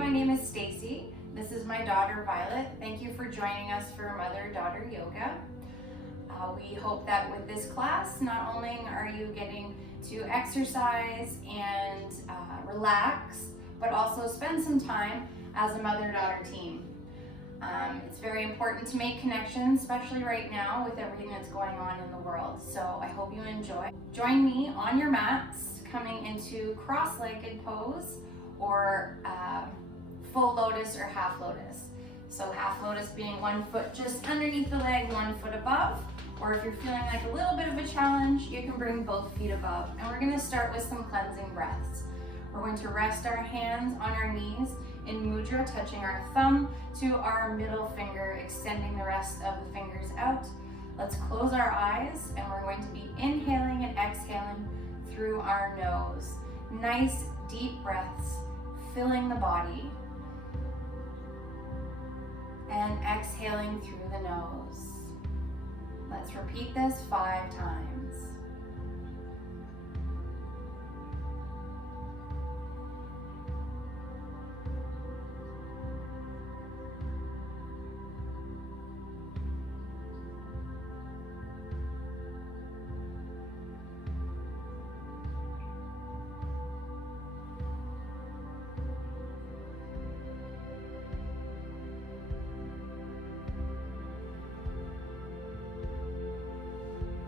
my name is Stacy. This is my daughter Violet. Thank you for joining us for mother-daughter yoga. We hope that with this class, not only are you getting to exercise and relax, but also spend some time as a mother-daughter team. It's very important to make connections, especially right now with everything that's going on in the world. So I hope you enjoy. Join me on your mats, coming into cross-legged pose or full lotus or half lotus. So half lotus being 1 foot just underneath the leg, 1 foot above. Or if you're feeling like a little bit of a challenge, you can bring both feet above. And we're gonna start with some cleansing breaths. We're going to rest our hands on our knees in mudra, touching our thumb to our middle finger, extending the rest of the fingers out. Let's close our eyes and we're going to be inhaling and exhaling through our nose. Nice deep breaths, filling the body. And exhaling through the nose. Let's repeat this 5 times.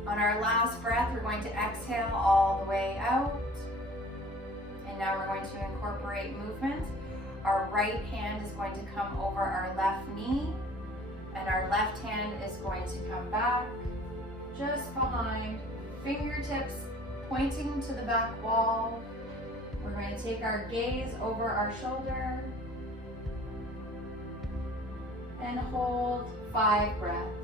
On our last breath, we're going to exhale all the way out. And now we're going to incorporate movement. Our right hand is going to come over our left knee, and our left hand is going to come back just behind, fingertips pointing to the back wall. We're going to take our gaze over our shoulder and hold 5 breaths.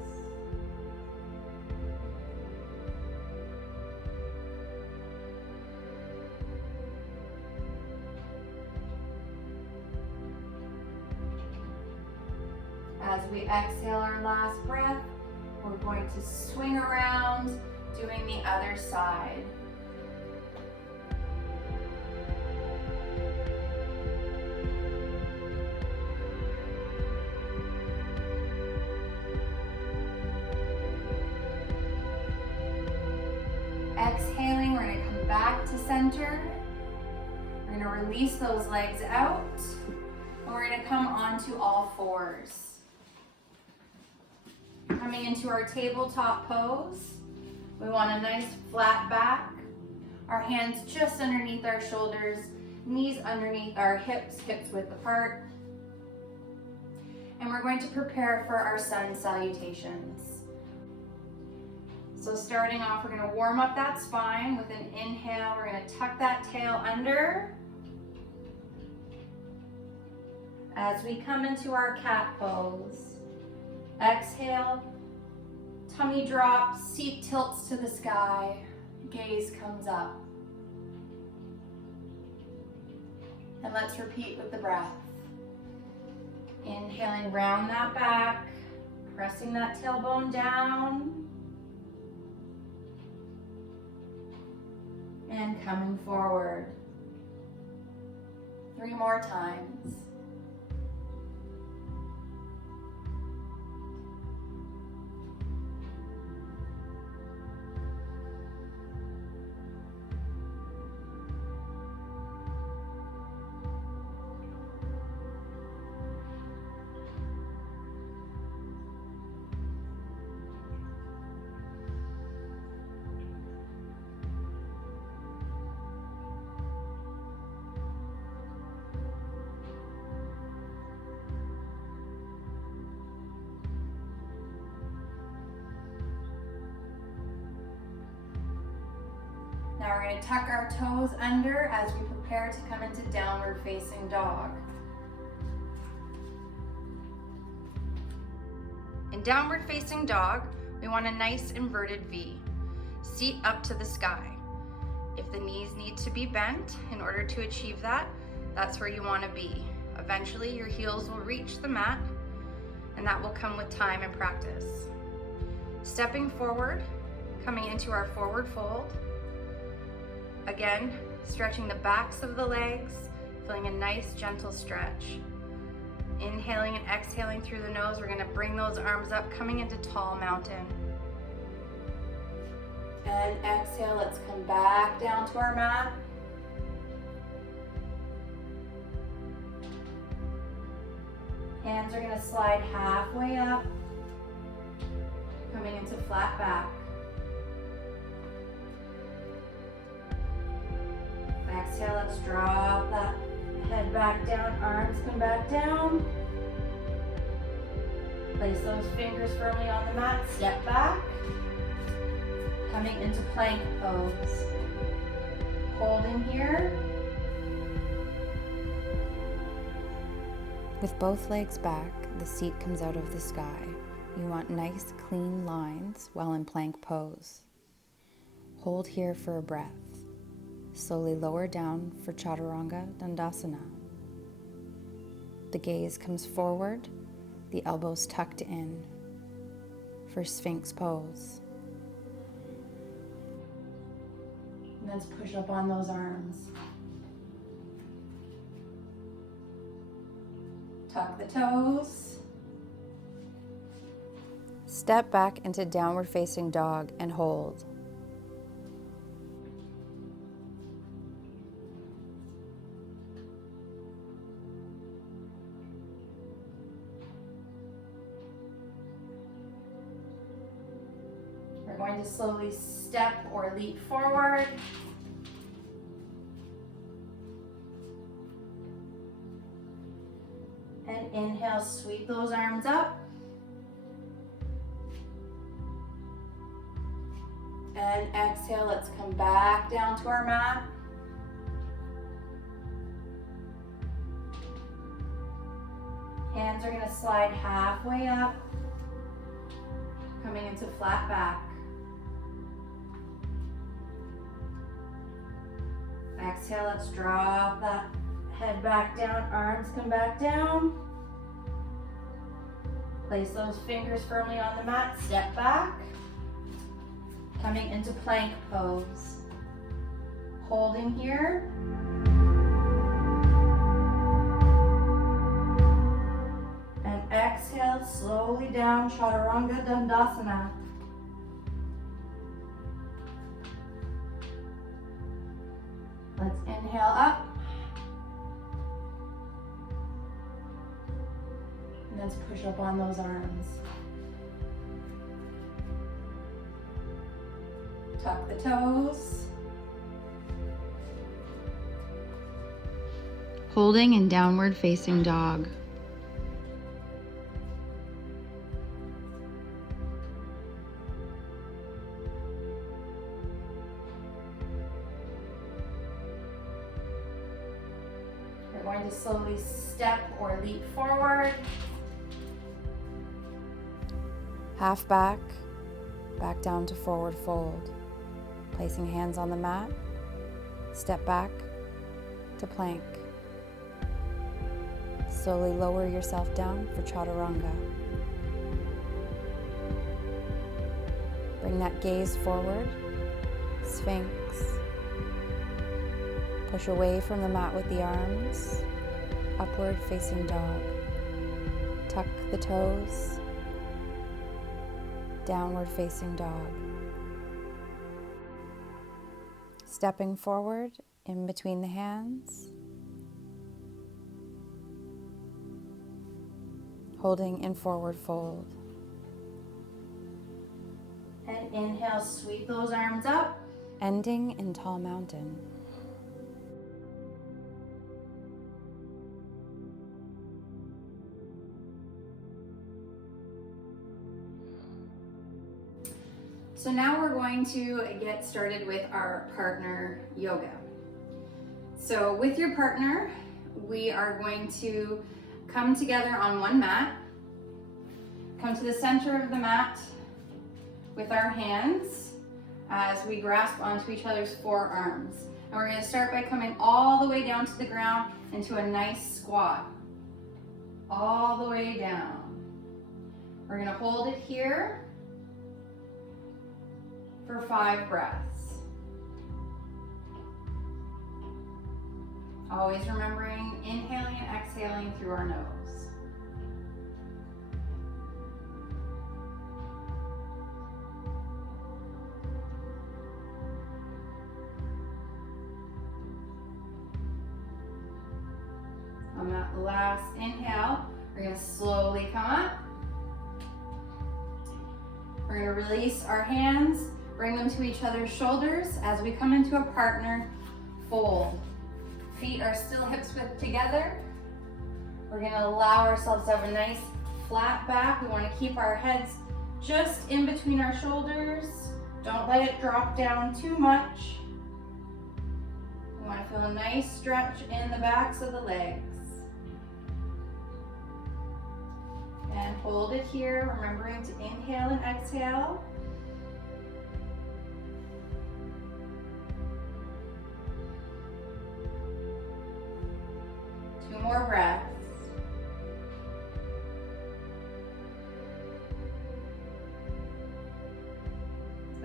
As we exhale our last breath, we're going to swing around, doing the other side. Exhaling, we're going to come back to center. We're going to release those legs out, and we're going to come onto all fours. Coming into our tabletop pose, we want a nice flat back, our hands just underneath our shoulders, knees underneath our hips, hips width apart. And we're going to prepare for our sun salutations. So starting off, we're going to warm up that spine with an inhale. We're going to tuck that tail under. As we come into our cat pose. Exhale, tummy drops, seat tilts to the sky, gaze comes up. And let's repeat with the breath. Inhaling, round that back, pressing that tailbone down. And coming forward. 3 more times. Now we're going to tuck our toes under as we prepare to come into downward facing dog. In downward facing dog, we want a nice inverted V. Seat up to the sky. If the knees need to be bent in order to achieve that, that's where you want to be. Eventually your heels will reach the mat, and that will come with time and practice. Stepping forward, coming into our forward fold. Again, stretching the backs of the legs, feeling a nice gentle stretch. Inhaling and exhaling through the nose, we're gonna bring those arms up, coming into tall mountain. And exhale, let's come back down to our mat. Hands are gonna slide halfway up, coming into flat back. Exhale, let's drop that head back down, arms come back down. Place those fingers firmly on the mat, step back. Coming into plank pose. Holding here. With both legs back, the seat comes out of the sky. You want nice, clean lines while in plank pose. Hold here for a breath. Slowly lower down for Chaturanga Dandasana. The gaze comes forward, the elbows tucked in for Sphinx pose. And let's push up on those arms. Tuck the toes. Step back into downward facing dog and hold. We're going to slowly step or leap forward. And inhale, sweep those arms up. And exhale, let's come back down to our mat. Hands are gonna slide halfway up, coming into flat back. Exhale, let's drop that head back down, arms come back down. Place those fingers firmly on the mat, step back. Coming into plank pose. Holding here. And exhale, slowly down, Chaturanga Dandasana. Let's inhale up. And let's push up on those arms. Tuck the toes. Holding in downward facing dog. We're going to slowly step or leap forward. Half back, back down to forward fold. Placing hands on the mat, step back to plank. Slowly lower yourself down for Chaturanga. Bring that gaze forward, Sphinx. Push away from the mat with the arms, upward facing dog. Tuck the toes, downward facing dog. Stepping forward in between the hands. Holding in forward fold. And inhale, sweep those arms up. Ending in tall mountain. So now we're going to get started with our partner yoga. So with your partner, we are going to come together on one mat, come to the center of the mat with our hands as we grasp onto each other's forearms. And we're going to start by coming all the way down to the ground into a nice squat. All the way down. We're going to hold it here for 5 breaths. Always remembering inhaling and exhaling through our nose. On that last inhale, we're going to slowly come up. We're going to release our hands, bring them to each other's shoulders as we come into a partner fold. Feet are still hips width together. We're going to allow ourselves to have a nice flat back. We want to keep our heads just in between our shoulders. Don't let it drop down too much. We want to feel a nice stretch in the backs of the legs. And hold it here, remembering to inhale and exhale. Two more breaths.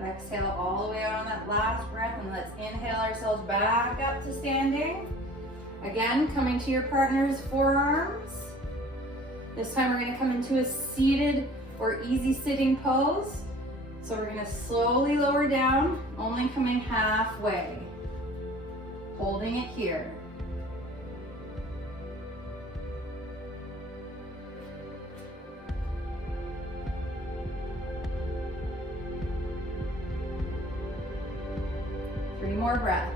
Exhale all the way out on that last breath, and let's inhale ourselves back up to standing. Again, coming to your partner's forearms. This time we're going to come into a seated or easy sitting pose. So we're going to slowly lower down, only coming halfway. Holding it here. Three more breaths.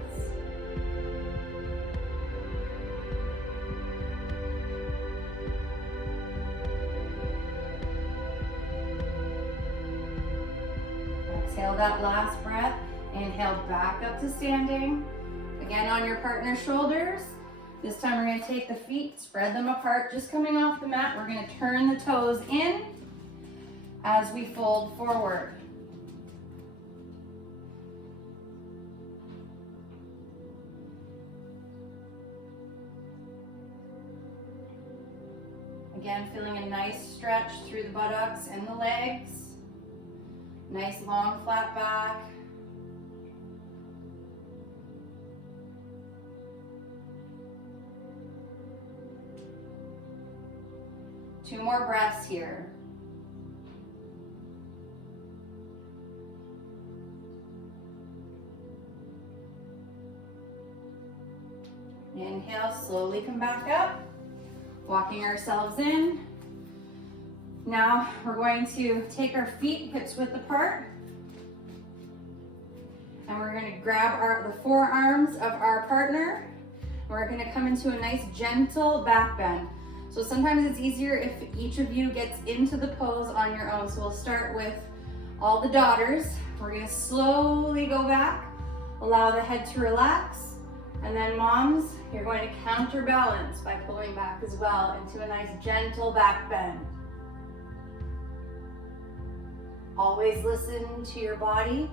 Exhale that last breath. Inhale back up to standing. Again on your partner's shoulders. This time we're going to take the feet, spread them apart, just coming off the mat. We're going to turn the toes in as we fold forward. Again, feeling a nice stretch through the buttocks and the legs. Nice long flat back. Two more breaths here. Inhale, slowly come back up. Walking ourselves in. Now we're going to take our feet hips width apart, and we're going to grab the forearms of our partner. We're going to come into a nice gentle back bend. So sometimes it's easier if each of you gets into the pose on your own. So we'll start with all the daughters. We're going to slowly go back, allow the head to relax. And then moms, you're going to counterbalance by pulling back as well into a nice gentle back bend. Always listen to your body.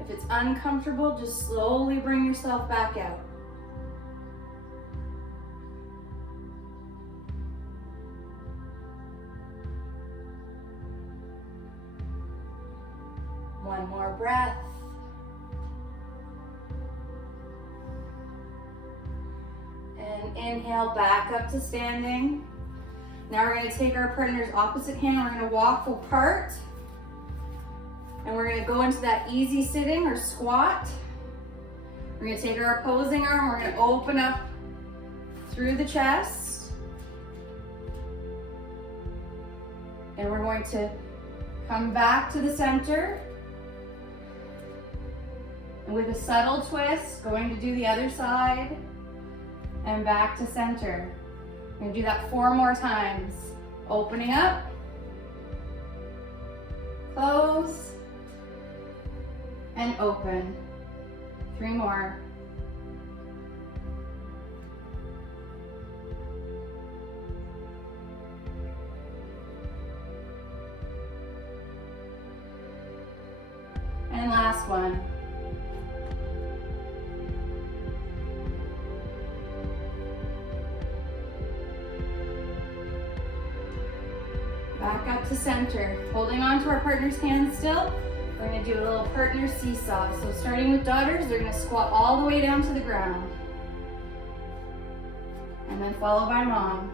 If it's uncomfortable, just slowly bring yourself back out. One more breath. And inhale back up to standing. Now we're going to take our partner's opposite hand. We're going to walk apart. And we're going to go into that easy sitting or squat. We're going to take our opposing arm. We're going to open up through the chest. And we're going to come back to the center. And with a subtle twist, going to do the other side. And back to center. We're going to do that 4 more times. Opening up. Close. And open. 3 more. And last one. Back up to center. Holding on to our partner's hands still. We're going to do a little partner seesaw. So starting with daughters, they're going to squat all the way down to the ground. and then followed by mom.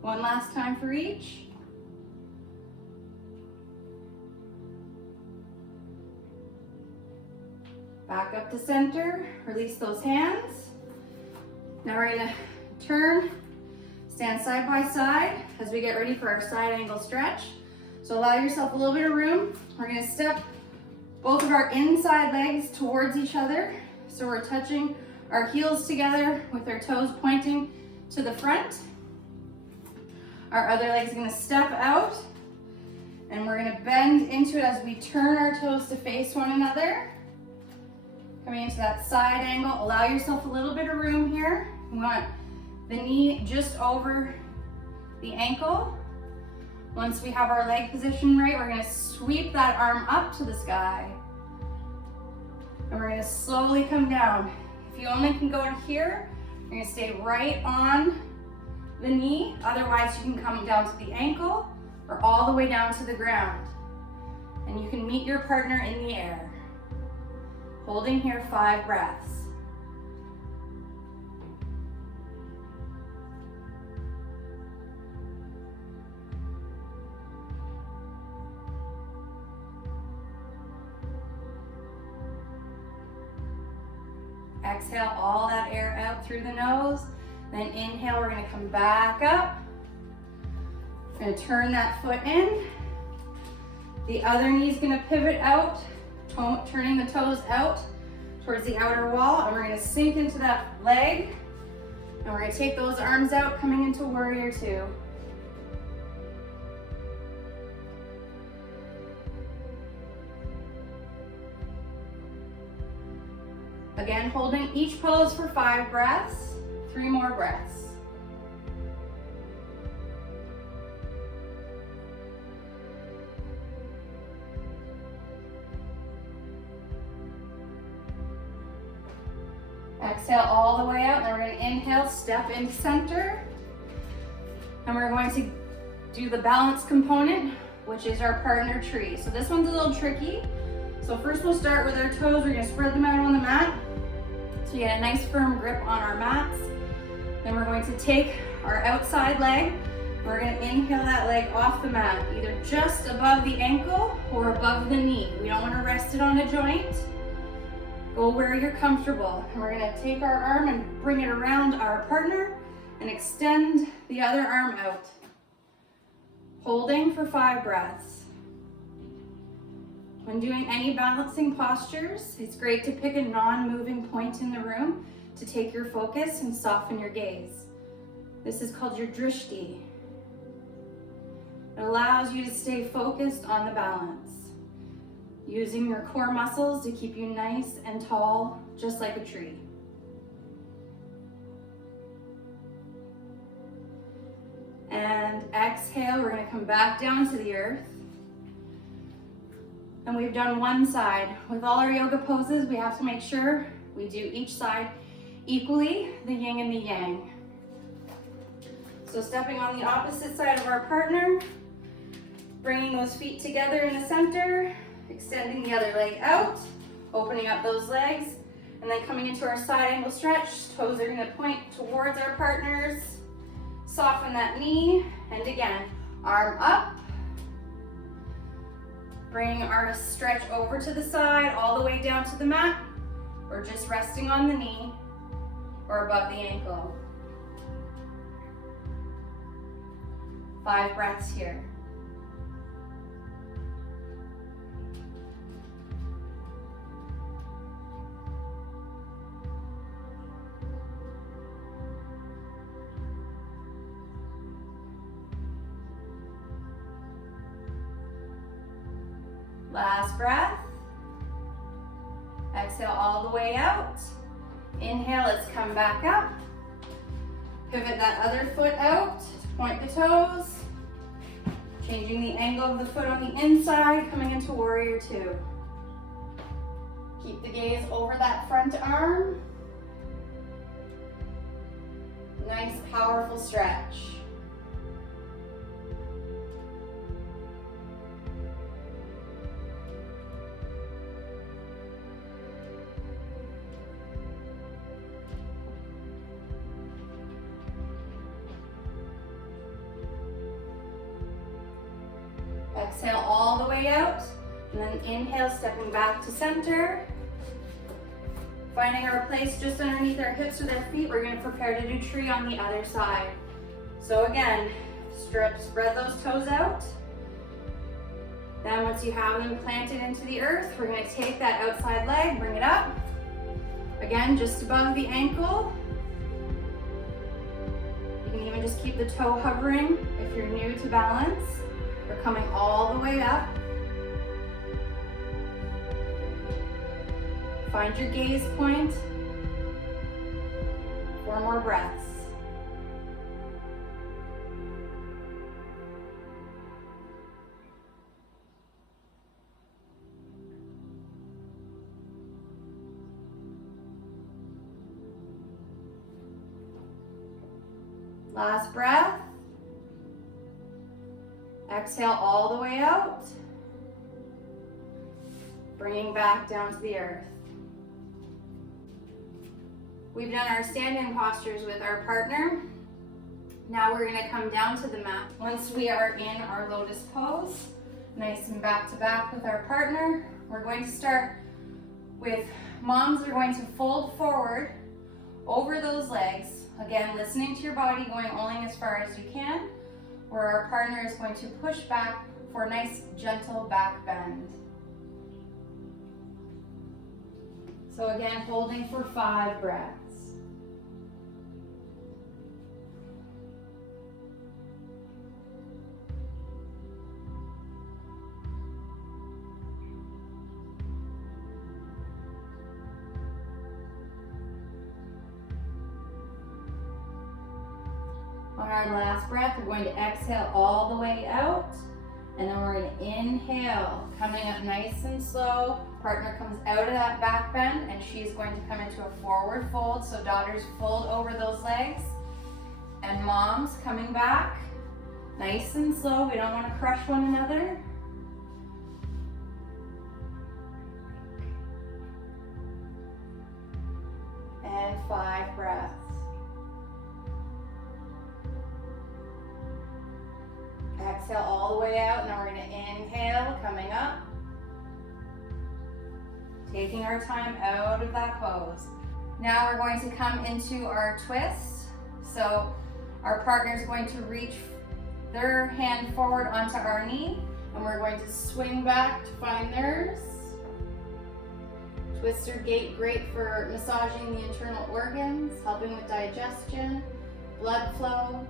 One last time for each. Back up to center, release those hands. Now we're gonna turn, stand side by side as we get ready for our side angle stretch. So allow yourself a little bit of room. We're gonna step both of our inside legs towards each other. So we're touching our heels together with our toes pointing to the front. Our other leg's gonna step out and we're gonna bend into it as we turn our toes to face one another. Coming into that side angle, allow yourself a little bit of room here. We want the knee just over the ankle. Once we have our leg position right, we're gonna sweep that arm up to the sky. And we're gonna slowly come down. If you only can go to here, you're gonna stay right on the knee. Otherwise, you can come down to the ankle or all the way down to the ground. And you can meet your partner in the air. Holding here 5 breaths. Exhale all that air out through the nose. Then inhale, we're gonna come back up. We're gonna turn that foot in. The other knee's gonna pivot out, turning the toes out towards the outer wall, and we're gonna sink into that leg. And we're gonna take those arms out, coming into warrior 2. Again, holding each pose for 5 breaths, 3 more breaths. Exhale all the way out, and then we're going to inhale, step into center. And we're going to do the balance component, which is our partner tree. So this one's a little tricky. So first we'll start with our toes. We're going to spread them out on the mat. So you get a nice firm grip on our mats. Then we're going to take our outside leg. We're going to inhale that leg off the mat, either just above the ankle or above the knee. We don't want to rest it on a joint. Go where you're comfortable. And we're going to take our arm and bring it around our partner and extend the other arm out. Holding for 5 breaths. When doing any balancing postures, it's great to pick a non-moving point in the room to take your focus and soften your gaze. This is called your drishti. It allows you to stay focused on the balance, using your core muscles to keep you nice and tall, just like a tree. And exhale, we're going to come back down to the earth. And we've done one side. With all our yoga poses, we have to make sure we do each side equally, the yin and the yang. So stepping on the opposite side of our partner, bringing those feet together in the center, extending the other leg out, opening up those legs, and then coming into our side angle stretch. Toes are gonna point towards our partners. Soften that knee, and again, arm up. Bring our stretch over to the side, all the way down to the mat, or just resting on the knee or above the ankle. 5 breaths here. Last breath. Exhale all the way out. Inhale, let's come back up. Pivot that other foot out, point the toes. Changing the angle of the foot on the inside, coming into warrior 2. Keep the gaze over that front arm. Nice, powerful stretch. Exhale all the way out, and then inhale, stepping back to center. Finding our place just underneath our hips with our feet, we're going to prepare to do tree on the other side. So again, spread those toes out. Then once you have them planted into the earth, we're going to take that outside leg, bring it up. Again, just above the ankle. You can even just keep the toe hovering if you're new to balance. We're coming all the way up. Find your gaze point. 4 more breaths. Last breath. Exhale all the way out. Bringing back down to the earth. We've done our standing postures with our partner. Now we're going to come down to the mat. Once we are in our lotus pose, nice and back to back with our partner, we're going to start with moms are going to fold forward over those legs. Again, listening to your body, going only as far as you can, where our partner is going to push back for a nice gentle back bend. So again, holding for 5 breaths. On our last breath, we're going to exhale all the way out, and then we're going to inhale, coming up nice and slow. Partner comes out of that back bend, and she's going to come into a forward fold. So daughters fold over those legs, and moms coming back, nice and slow. We don't want to crush one another. And 5 breaths. Exhale all the way out. Now we're going to inhale, coming up. Taking our time out of that pose. Now we're going to come into our twist. So our partner is going to reach their hand forward onto our knee, and we're going to swing back to find theirs. Twister gait, great for massaging the internal organs, helping with digestion, blood flow.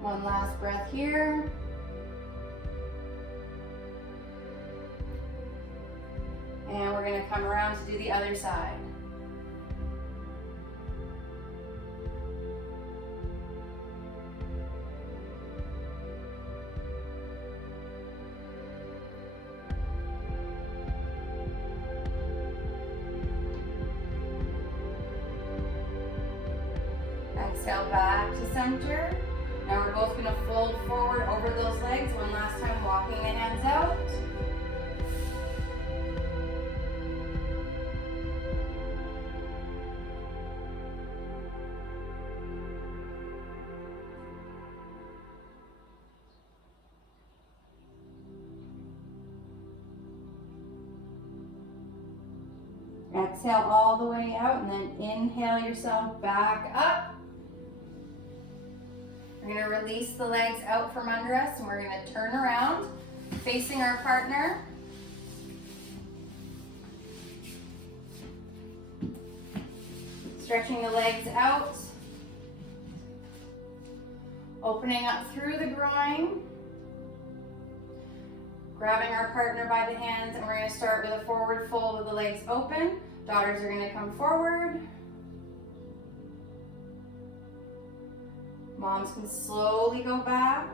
One last breath here. And we're going to come around to do the other side. Exhale back to center. Now we're both going to fold forward over those legs. One last time, walking the hands out. Exhale all the way out, and then inhale yourself back up. We're going to release the legs out from under us, and we're going to turn around, facing our partner. Stretching the legs out. Opening up through the groin. Grabbing our partner by the hands, and we're going to start with a forward fold with the legs open. Daughters are going to come forward. Moms can slowly go back.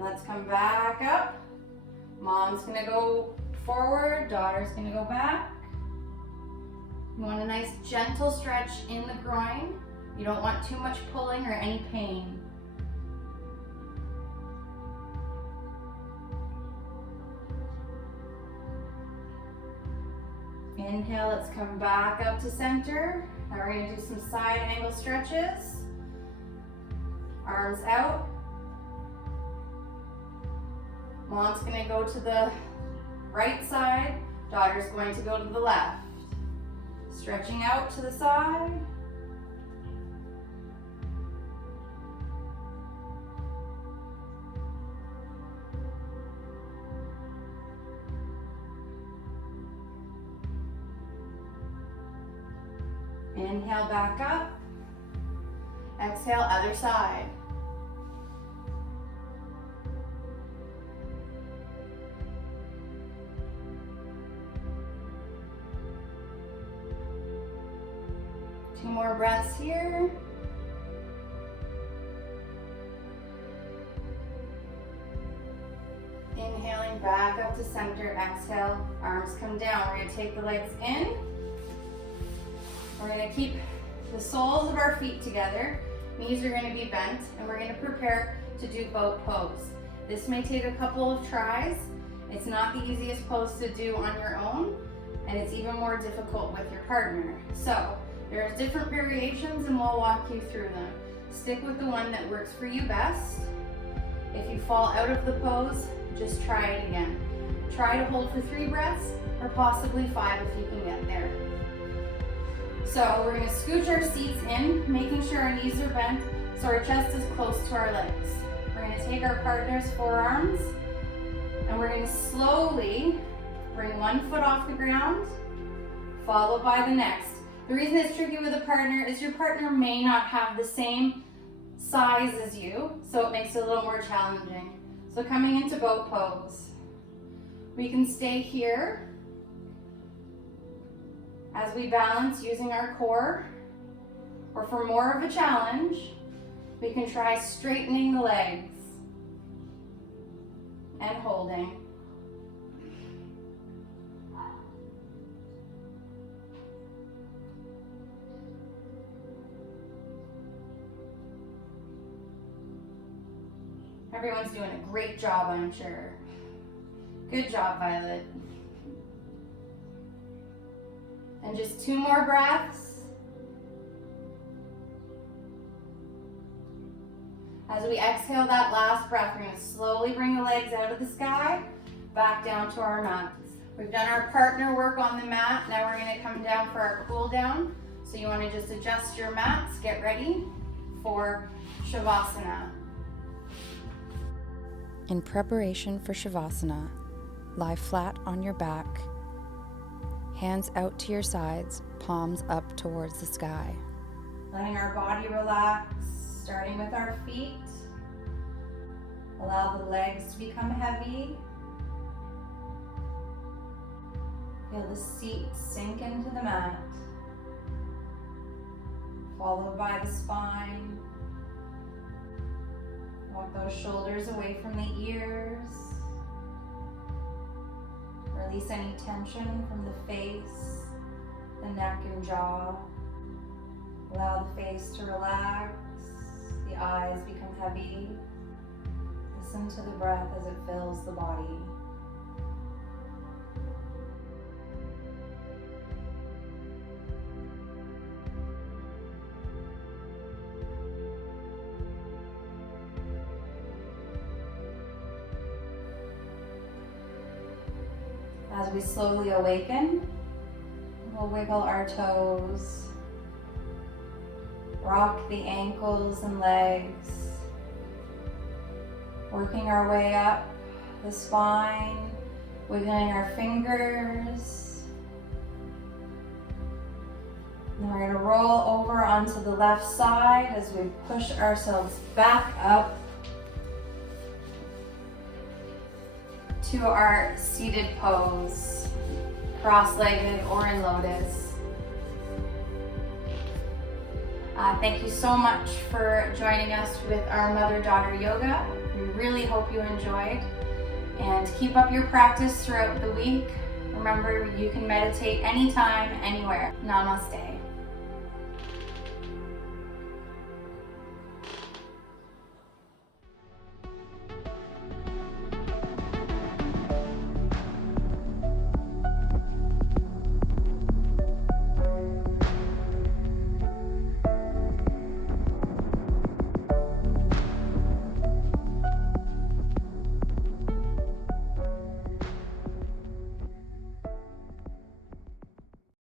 And let's come back up. Mom's gonna go forward, daughter's gonna go back. You want a nice gentle stretch in the groin. You don't want too much pulling or any pain. Inhale, let's come back up to center. Now we're gonna do some side angle stretches. Arms out. Mom's gonna go to the right side. Daughter's going to go to the left. Stretching out to the side. Inhale, back up. Exhale, other side. Two more breaths here. Inhaling back up to center. Exhale, arms come down. We're gonna take the legs in. We're gonna keep the soles of our feet together. Knees are gonna be bent, and we're gonna prepare to do boat pose. This may take a couple of tries. It's not the easiest pose to do on your own, and it's even more difficult with your partner. So there's different variations, and we'll walk you through them. Stick with the one that works for you best. If you fall out of the pose, just try it again. Try to hold for 3 breaths, or possibly 5 if you can get there. So we're gonna scooch our seats in, making sure our knees are bent so our chest is close to our legs. We're gonna take our partner's forearms, and we're gonna slowly bring one foot off the ground, followed by the next. The reason it's tricky with a partner is your partner may not have the same size as you, so it makes it a little more challenging. So coming into boat pose, we can stay here as we balance using our core, or for more of a challenge, we can try straightening the legs and holding. Everyone's doing a great job, I'm sure. Good job, Violet. And just 2 more breaths. As we exhale that last breath, we're going to slowly bring the legs out of the sky, back down to our mats. We've done our partner work on the mat. Now we're going to come down for our cool down. So you want to just adjust your mats, get ready for Savasana. In preparation for Savasana, lie flat on your back, hands out to your sides, palms up towards the sky. Letting our body relax, starting with our feet. Allow the legs to become heavy. Feel the seat sink into the mat, followed by the spine. Walk those shoulders away from the ears. Release any tension from the face, the neck and jaw. Allow the face to relax, the eyes become heavy. Listen to the breath as it fills the body. As we slowly awaken, we'll wiggle our toes, rock the ankles and legs, working our way up the spine, wiggling our fingers. Then we're going to roll over onto the left side as we push ourselves back up to our seated pose, cross-legged or in lotus. Thank you so much for joining us with our mother-daughter yoga. We really hope you enjoyed, and keep up your practice throughout the week. Remember, you can meditate anytime, anywhere. Namaste.